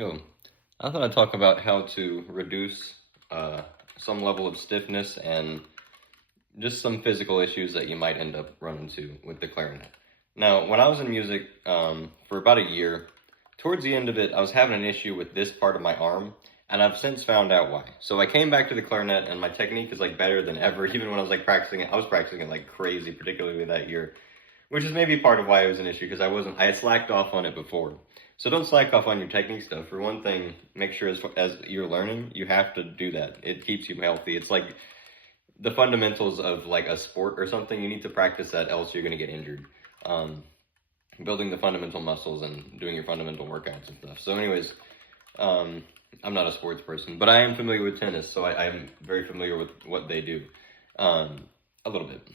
Yo, I thought I'd talk about how to reduce some level of stiffness and just some physical issues that you might end up running into with the clarinet. Now, when I was in music for about a year, towards the end of it, I was having an issue with this part of my arm, and I've since found out why. So I came back to the clarinet, and my technique is like better than ever. Even when I was like practicing it, I was practicing it like crazy, particularly that year, which is maybe part of why it was an issue because I had slacked off on it before. So don't slack off on your technique stuff. For one thing, make sure as you're learning, you have to do that. It keeps you healthy. It's like the fundamentals of like a sport or something. You need to practice that, else you're going to get injured. Um, Building the fundamental muscles and doing your fundamental workouts and stuff. So anyways, um, I'm not a sports person, but I am familiar with tennis, so I'm very familiar with what they do, a little bit.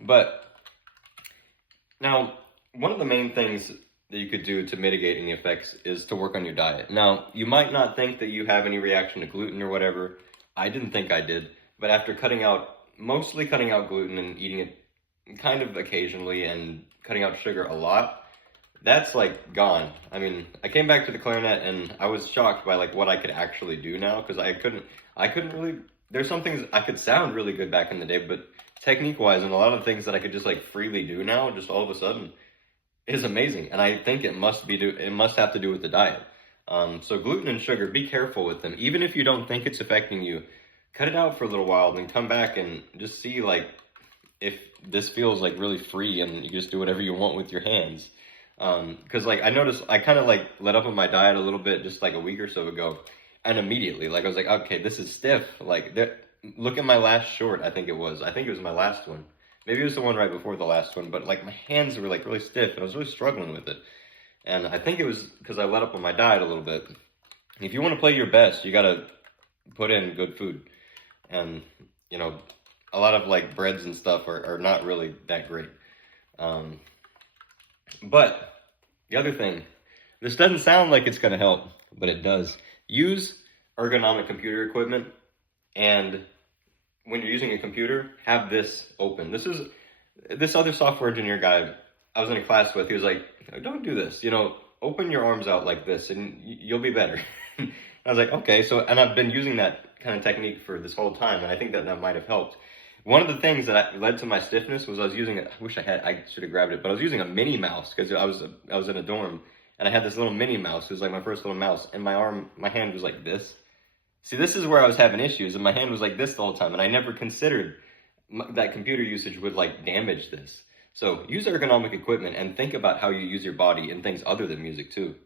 But now, one of the main things that you could do to mitigate any effects is to work on your diet. Now, you might not think that you have any reaction to gluten or whatever. I didn't think I did, but after mostly cutting out gluten and eating it kind of occasionally and cutting out sugar a lot, that's like gone. I mean, I came back to the clarinet and I was shocked by like what I could actually do now because I couldn't really, there's some things I could sound really good back in the day, but technique wise and a lot of things that I could just like freely do now, just all of a sudden, is amazing. And I think it must have to do with the diet. So gluten and sugar, be careful with them. Even if you don't think it's affecting you, cut it out for a little while, then come back and just see like if this feels like really free and you just do whatever you want with your hands. Because like I noticed I kind of like let up on my diet a little bit just like a week or so ago, and immediately like I was like, okay, this is stiff. Like look at my last short. I think it was my last one. Maybe it was the one right before the last one, but like my hands were like really stiff and I was really struggling with it. And I think it was because I let up on my diet a little bit. If you want to play your best, you gotta put in good food. And you know, a lot of like breads and stuff are not really that great. Um, but the other thing, this doesn't sound like it's gonna help, but it does. Use ergonomic computer equipment, and when you're using a computer, have this open. This other software engineer guy I was in a class with. He was like, "Don't do this. Open your arms out like this, and you'll be better." I was like, "Okay." So, and I've been using that kind of technique for this whole time, and I think that might have helped. One of the things that led to my stiffness was I was using it. I wish I should have grabbed it, but I was using a mini mouse because I was in a dorm, and I had this little mini mouse. It was like my first little mouse, and my hand was like this. See, this is where I was having issues, and my hand was like this the whole time, and I never considered that computer usage would like damage this. So use ergonomic equipment and think about how you use your body in things other than music too.